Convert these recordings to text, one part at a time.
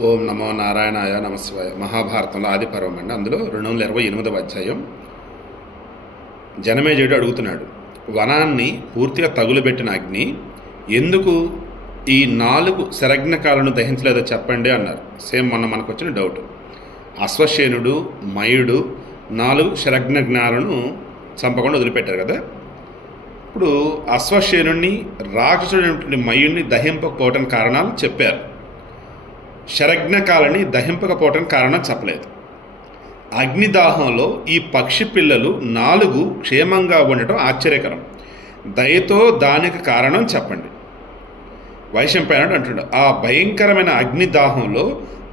ఓం నమో నారాయణాయ నమశివాయ. మహాభారతంలో ఆది పర్వం అండి. అందులో 228వ అధ్యాయం. జనమేజయుడు అడుగుతున్నాడు, వనాన్ని పూర్తిగా తగులుబెట్టిన అగ్ని ఎందుకు ఈ 4 శరజ్ఞకాలను దహించలేదో చెప్పండి అన్నారు. సేమ్ మొన్న మనకు వచ్చిన డౌట్. అశ్వశేనుడు, మయుడు 4 శరజ్ఞజ్ఞాలను చంపకుండా వదిలిపెట్టారు కదా. ఇప్పుడు అశ్వశేనుడిని, రాక్షసుడైనటువంటి మయుడిని దహింపకపోవటానికి కారణాలు చెప్పారు. శరజ్ఞకాలని దహింపకపోవటానికి కారణం చెప్పలేదు. అగ్నిదాహంలో ఈ పక్షి పిల్లలు 4 క్షేమంగా ఉండటం ఆశ్చర్యకరం. దయతో దానికి కారణం చెప్పండి. వైశంపాయనుడు అంటున్నాడు, ఆ భయంకరమైన అగ్నిదాహంలో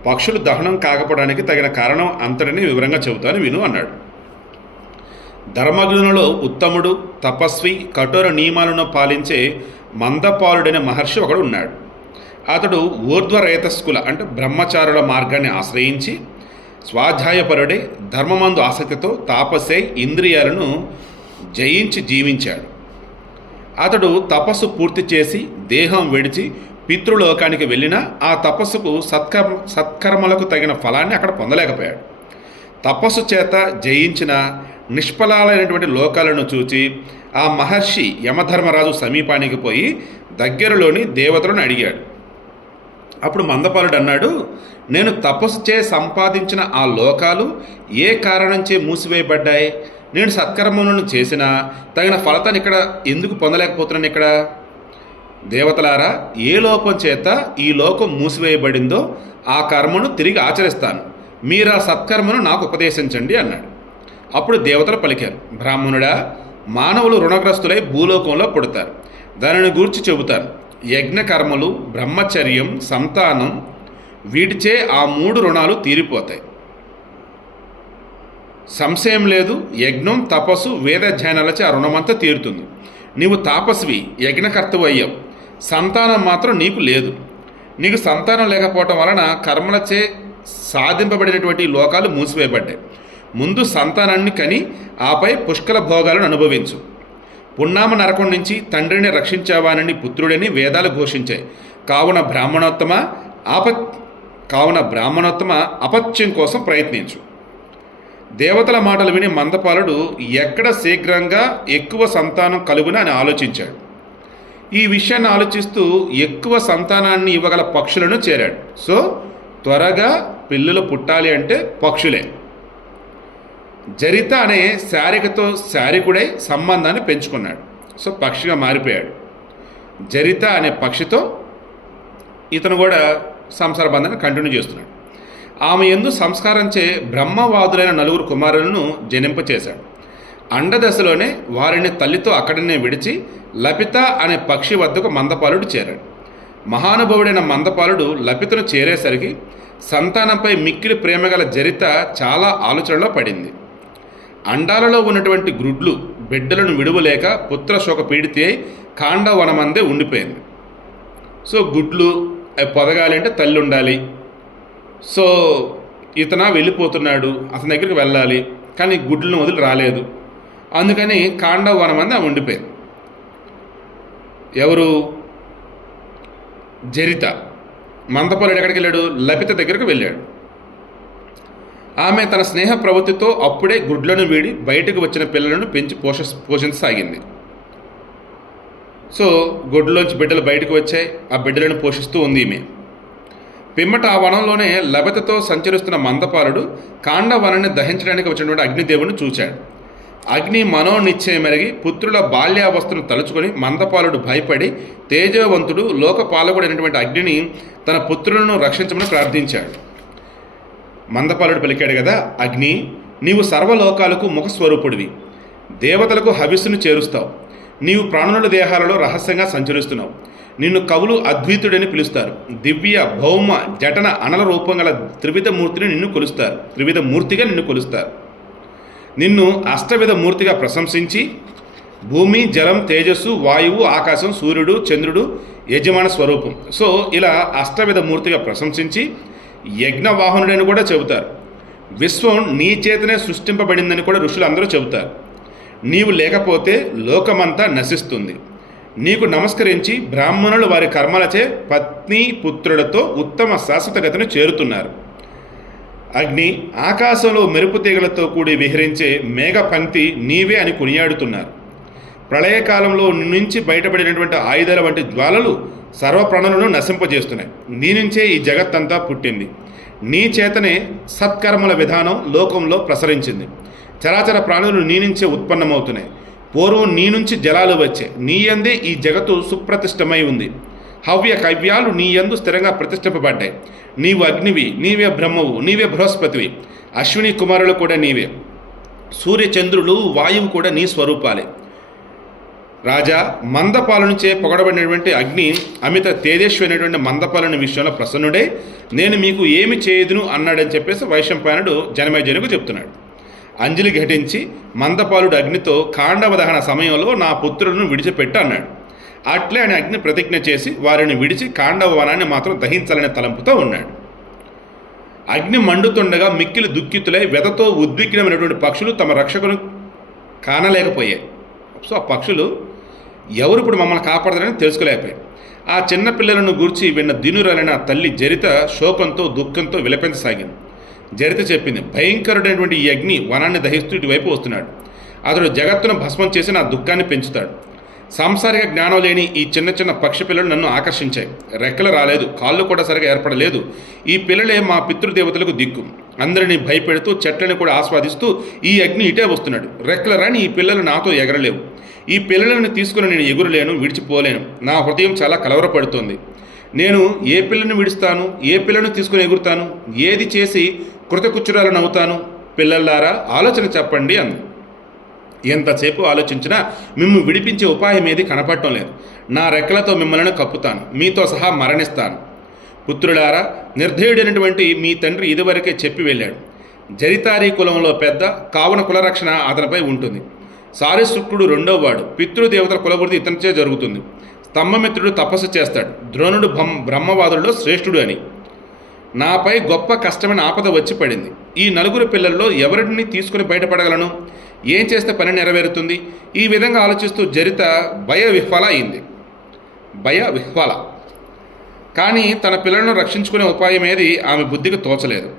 పక్షులు దహనం కాకపోవడానికి తగిన కారణం అంతటిని వివరంగా చెబుతాను విను అన్నాడు. ధర్మజ్ఞులలో ఉత్తముడు, తపస్వి, కఠోర నియమాలను పాలించే మందపాలుడైన మహర్షి ఒకడు ఉన్నాడు. అతడు ఊర్ధ్వరేతస్కుల అంటే బ్రహ్మచారుల మార్గాన్ని ఆశ్రయించి స్వాధ్యాయపరుడే ధర్మమందు ఆసక్తితో తాపసై ఇంద్రియాలను జయించి జీవించాడు. అతడు తపస్సు పూర్తి చేసి దేహం విడిచి పితృలోకానికి వెళ్ళినా ఆ తపస్సుకు సత్కర్మలకు తగిన ఫలాన్ని అక్కడ పొందలేకపోయాడు. తపస్సు చేత జయించిన నిష్ఫలాలైనటువంటి లోకాలను చూచి ఆ మహర్షి యమధర్మరాజు సమీపానికి పోయి దగ్గరలోని దేవతలను అడిగాడు. అప్పుడు మందపాలుడు అన్నాడు, నేను తపస్సు చే సంపాదించిన ఆ లోకాలు ఏ కారణంచే మూసివేయబడ్డాయి? నేను సత్కర్మలను చేసినా తగిన ఫలితాన్ని ఇక్కడ ఎందుకు పొందలేకపోతున్నాను? ఇక్కడ దేవతలారా, ఏ లోపం చేత ఈ లోకం మూసివేయబడిందో ఆ కర్మను తిరిగి ఆచరిస్తాను. మీరు ఆ సత్కర్మను నాకు ఉపదేశించండి అన్నాడు. అప్పుడు దేవతలు పలికారు, బ్రాహ్మణుడా, మానవులు రుణగ్రస్తులై భూలోకంలో పుడతారు. దానిని గూర్చి చెబుతారు. యజ్ఞకర్మలు, బ్రహ్మచర్యం, సంతానం, వీటిచే ఆ 3 రుణాలు తీరిపోతాయి. సంశయం లేదు. యజ్ఞం, తపస్సు, వేదాధ్యయనాలచే ఆ రుణమంతా తీరుతుంది. నీవు తాపస్వి, యజ్ఞకర్తవు అయ్యావు. సంతానం మాత్రం నీకు లేదు. నీకు సంతానం లేకపోవటం వలన కర్మలచే సాధింపబడినటువంటి లోకాలు మూసివేయబడ్డాయి. ముందు సంతానాన్ని కని ఆపై పుష్కల భోగాలను అనుభవించు. పున్నామ నరకం నుంచి తండ్రిని రక్షించావానని పుత్రుడని వేదాలు ఘోషించాయి. కావున బ్రాహ్మణోత్తమ అపత్యం కోసం ప్రయత్నించు. దేవతల మాటలు విని మందపాలుడు ఎక్కడ శీఘ్రంగా ఎక్కువ సంతానం కలుగునా అని ఆలోచించాడు. ఈ విషయాన్ని ఆలోచిస్తూ ఎక్కువ సంతానాన్ని ఇవ్వగల పక్షులను చేరాడు. సో త్వరగా పిల్లలు పుట్టాలి అంటే పక్షులే. జరిత అనే శారికతో శారికుడై సంబంధాన్ని పెంచుకున్నాడు. సో పక్షిగా మారిపోయాడు. జరిత అనే పక్షితో ఇతను కూడా సంసార బంధాన్ని కంటిన్యూ చేస్తున్నాడు. ఆమె యందు సంస్కారంచే బ్రహ్మవాదులైన 4 కుమారులను జనింపచేశాడు. అండదశలోనే వారిని తల్లితో అక్కడనే విడిచి లపిత అనే పక్షి వద్దకు మందపాలుడు చేరాడు. మహానుభావుడైన మందపాలుడు లపితను చేరేసరికి సంతానంపై మిక్కిలి ప్రేమగల జరిత చాలా ఆలోచనలో పడింది. అండాలలో ఉన్నటువంటి గ్రుడ్లు బిడ్డలను విడువలేక పుత్రశోక పీడితే కాండవనమందే ఉండిపోయింది. సో గుడ్లు పొదగాలి అంటే తల్లి ఉండాలి. సో ఇతను వెళ్ళిపోతున్నాడు, అతని దగ్గరికి వెళ్ళాలి, కానీ గుడ్లను వదిలి రాలేదు. అందుకని కాండవనమందే ఉండిపోయింది. ఎవరు? జరిత. మందపాలుడు ఎక్కడికి వెళ్ళాడు? లపిత దగ్గరకు వెళ్ళాడు. ఆమె తన స్నేహ ప్రవృత్తితో అప్పుడే గుడ్లను వీడి బయటకు వచ్చిన పిల్లలను పెంచి పోషించసాగింది. సో గుడ్లోంచి బిడ్డలు బయటకు వచ్చాయి. ఆ బిడ్డలను పోషిస్తూ ఉంది ఈమె. పిమ్మట ఆ వనంలోనే లభితతో సంచరిస్తున్న మందపాలుడు కాండవనాన్ని దహించడానికి వచ్చినటువంటి అగ్నిదేవుని చూశాడు. అగ్ని మనోనిశ్చయం మెరిగి పుత్రుల బాల్యావస్థను తలుచుకొని మందపాలుడు భయపడి తేజవంతుడు లోకపాలకుడైనటువంటి అగ్నిని తన పుత్రులను రక్షించమని ప్రార్థించాడు. మందపాలుడు పలికాడు కదా, అగ్ని, నీవు సర్వలోకాలకు ముఖస్వరూపుడివి. దేవతలకు హవిస్సును చేరుస్తావు. నీవు ప్రాణుల దేహాలలో రహస్యంగా సంచరిస్తున్నావు. నిన్ను కవులు అద్వైతుడని పిలుస్తారు. దివ్య, భౌమ, జటన, అనల రూపం గల త్రివిధ మూర్తిగా నిన్ను కొలుస్తారు. నిన్ను అష్టవిధ మూర్తిగా ప్రశంసించి భూమి, జలం, తేజస్సు, వాయువు, ఆకాశం, సూర్యుడు, చంద్రుడు యజమాన స్వరూపం. సో ఇలా అష్టవిధ మూర్తిగా ప్రశంసించి యజ్ఞవాహనుడని కూడా చెబుతారు. విశ్వం నీ చేతనే సృష్టింపబడిందని కూడా ఋషులు అందరూ చెబుతారు. నీవు లేకపోతే లోకమంతా నశిస్తుంది. నీకు నమస్కరించి బ్రాహ్మణులు వారి కర్మలచే పత్ని పుత్రులతో ఉత్తమ శాశ్వత గతిని చేరుతున్నారు. అగ్ని, ఆకాశంలో మెరుపు తీగలతో కూడి విహరించే మేఘపంక్తి నీవే అని కొనియాడుతున్నారు. ప్రళయకాలంలో నుంచి బయటపడినటువంటి ఆయుధాల వంటి జ్వాలలు సర్వప్రాణులను నశింపజేస్తున్నాయి. నీ నుంచే ఈ జగత్తంతా పుట్టింది. నీ చేతనే సత్కర్మల విధానం లోకంలో ప్రసరించింది. చరాచర ప్రాణులు నీ నుంచే ఉత్పన్నమవుతున్నాయి. పూర్వం నీ నుంచి జలాలు వచ్చే, నీ యందే ఈ జగత్తు సుప్రతిష్టమై ఉంది. హవ్య కవ్యాలు నీ యందు స్థిరంగా ప్రతిష్ఠింపబడ్డాయి. నీవు అగ్నివి, నీవే బ్రహ్మవు, నీవే బృహస్పతివి. అశ్విని కుమారులు కూడా నీవే. సూర్యచంద్రులు, వాయువు కూడా నీ స్వరూపాలే. రాజా, మందపాలనుచే పొగడబడినటువంటి అగ్ని అమిత తేజస్వైనటువంటి మందపాలన విషయంలో ప్రసన్నుడై నేను మీకు ఏమి చేయదును అన్నాడని చెప్పేసి వైశంపాయనుడు జనమేజయునికి చెప్తున్నాడు. అంజలి ఘటించి మందపాలుడు అగ్నితో కాండవ దహన సమయంలో నా పుత్రులను విడిచిపెట్టు అన్నాడు. అట్లే ఆయన అగ్ని ప్రతిజ్ఞ చేసి వారిని విడిచి కాండవ వనాన్ని మాత్రం దహించాలనే తలంపుతో ఉన్నాడు. అగ్ని మండుతుండగా మిక్కిలి దుఃఖితులై వెదతో ఉద్విగ్నమైనటువంటి పక్షులు తమ రక్షకును కానలేకపోయాయి. సో ఆ పక్షులు ఎవరు ఇప్పుడు మమ్మల్ని కాపాడతారని తెలుసుకోలేకపోయాయి. ఆ చిన్న పిల్లలను గూర్చి విన్న దీనురాలైన తల్లి జరిత శోకంతో దుఃఖంతో విలపించసాగింది. జరిత చెప్పింది, భయంకరుడైనటువంటి ఈ అగ్ని వనాన్ని దహిస్తూ ఇటువైపు వస్తున్నాడు. అతడు జగత్తును భస్మం చేసి నా దుఃఖాన్ని పెంచుతాడు. సాంసారిక జ్ఞానం లేని ఈ చిన్న చిన్న పక్షి పిల్లలు నన్ను ఆకర్షించాయి. రెక్కలు రాలేదు, కాళ్ళు కూడా సరిగా ఏర్పడలేదు. ఈ పిల్లలే మా పితృదేవతలకు దిక్కు. అందరినీ భయపెడుతూ చెట్లను కూడా ఆస్వాదిస్తూ ఈ అగ్ని ఇటే వస్తున్నాడు. రెక్కలు రాని ఈ పిల్లలు నాతో ఎగరలేవు. ఈ పిల్లలను తీసుకుని నేను ఎగురలేను, విడిచిపోలేను. నా హృదయం చాలా కలవరపడుతోంది. నేను ఏ పిల్లను విడుస్తాను, ఏ పిల్లను తీసుకుని ఎగురుతాను, ఏది చేసి కృతకుచ్చురాలను అవుతాను? పిల్లల్లారా ఆలోచన చెప్పండి అంది. ఎంతసేపు ఆలోచించినా మిమ్ము విడిపించే ఉపాయం ఏది కనపడటం లేదు. నా రెక్కలతో మిమ్మల్ని కప్పుతాను, మీతో సహా మరణిస్తాను. పుత్రులారా, నిర్ధేయుడైనటువంటి మీ తండ్రి ఇదివరకే చెప్పి వెళ్ళాడు. జరితారీ కులంలో పెద్ద, కావున కులరక్షణ అతనిపై ఉంటుంది. సారిశుక్రుడు రెండోవాడు. పితృదేవతల కులవృద్ధి ఇతనిచే జరుగుతుంది. స్తంభమిత్రుడు తపస్సు చేస్తాడు. ద్రోణుడు బ్రహ్మవాదుల్లో శ్రేష్ఠుడు అని. నాపై గొప్ప కష్టమైన ఆపద వచ్చి పడింది. ఈ నలుగురు పిల్లల్లో ఎవరిని తీసుకుని బయటపడగలను? ఏం చేస్తే పని నెరవేరుతుంది? ఈ విధంగా ఆలోచిస్తూ జరిత భయవిహ్వల అయింది. భయవిహ్వల. కానీ తన పిల్లలను రక్షించుకునే ఉపాయం ఏది ఆమె బుద్ధికి తోచలేదు.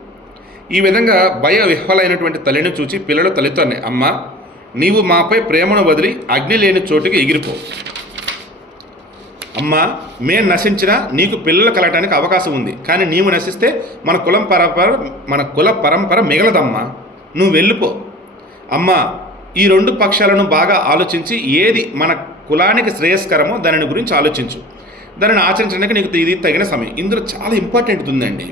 ఈ విధంగా భయవిహ్వలైనటువంటి తల్లిని చూచి పిల్లలు తల్లితో అమ్మా, నీవు మాపై ప్రేమను వదిలి అగ్ని లేని చోటుకి ఎగిరిపో. అమ్మా, మేము నశించినా నీకు పిల్లలు కలగటానికి అవకాశం ఉంది. కానీ నీవు నశిస్తే మన కుల పరంపర మిగలదమ్మా. నువ్వు వెళ్ళిపో. అమ్మా, ఈ రెండు పక్షాలను బాగా ఆలోచించి ఏది మన కులానికి శ్రేయస్కరమో దానిని గురించి ఆలోచించు. దానిని ఆచరించడానికి నీకు ఇది తగిన సమయం. ఇందులో చాలా ఇంపార్టెంట్ ఉందండి.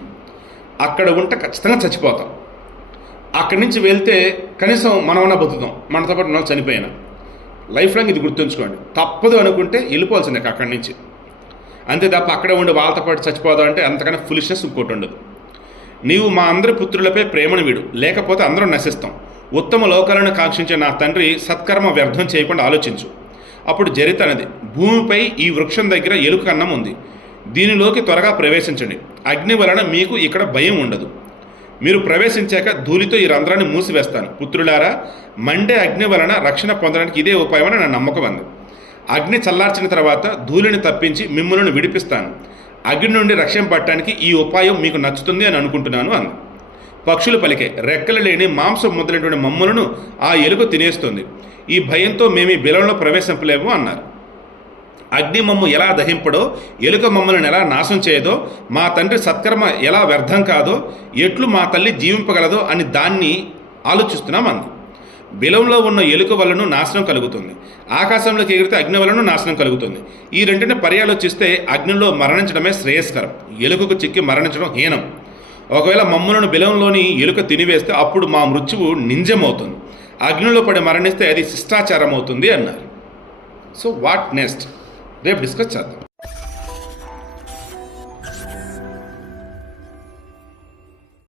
అక్కడ ఉంటే ఖచ్చితంగా చచ్చిపోతాం. అక్కడి నుంచి వెళ్తే కనీసం మనమన్నా బతుకుతాం, మనతో పాటు మనం చనిపోయినా. లైఫ్ లాంగ్ ఇది గుర్తుంచుకోండి. తప్పదు అనుకుంటే వెళ్ళిపోవాల్సిందే అక్కడి నుంచి. అంతే తప్ప అక్కడే ఉండి వాళ్ళతో పాటు చచ్చిపోదాం అంటే అంతకన్నా ఫులిష్నెస్ ఇంకోటి ఉండదు. నీవు మా అందరి పుత్రులపై ప్రేమను వీడు, లేకపోతే అందరం నశిస్తాం. ఉత్తమ లోకాలను కాంక్షించే నా తండ్రి సత్కర్మ వ్యర్థం చేయకుండా ఆలోచించు. అప్పుడు జరిత అన్నది, భూమిపై ఈ వృక్షం దగ్గర ఎలుక కన్నం ఉంది. దీనిలోకి త్వరగా ప్రవేశించండి. అగ్ని వలన మీకు ఇక్కడ భయం ఉండదు. మీరు ప్రవేశించాక ధూళితో ఈ రంధ్రాన్ని మూసివేస్తాను. పుత్రులారా, మండే అగ్ని వలన రక్షణ పొందడానికి ఇదే ఉపాయమని నా నమ్మకం అంది. అగ్ని చల్లార్చిన తర్వాత ధూళిని తప్పించి మిమ్మల్ని విడిపిస్తాను. అగ్ని నుండి రక్షింపబడటానికి ఈ ఉపాయం మీకు నచ్చుతుంది అని అనుకుంటున్నాను అంది. పక్షులు పలికే, రెక్కలు లేని మాంసం మొదలైనటువంటి మమ్మలను ఆ ఎలుక తినేస్తుంది. ఈ భయంతో మేము ఈ బిలంలో ప్రవేశింపలేము అన్నారు. అగ్ని మమ్ము ఎలా దహింపడో, ఎలుక మమ్మల్ని ఎలా నాశనం చేయదో, మా తండ్రి సత్కర్మ ఎలా వ్యర్థం కాదో, ఎట్లు మా తల్లి జీవింపగలదో అని దాన్ని ఆలోచిస్తున్నాం అంది. బిలంలో ఉన్న ఎలుక వలన నాశనం కలుగుతుంది, ఆకాశంలోకి ఎగిరితే అగ్ని వలన నాశనం కలుగుతుంది. ఈ రెంటిని పర్యాలోచిస్తే అగ్నిలో మరణించడమే శ్రేయస్కరం, ఎలుకకు చిక్కి మరణించడం హీనం. ఒకవేళ మమ్ములను బిలంలోని ఎలుక తినివేస్తే అప్పుడు మా మృత్యువు నింజమవుతుంది. అగ్నిలో పడి మరణిస్తే అది శిష్టాచారం అవుతుంది అన్నారు. సో వాట్ నెక్స్ట్ రేపు డిస్కస్ చేద్దాం.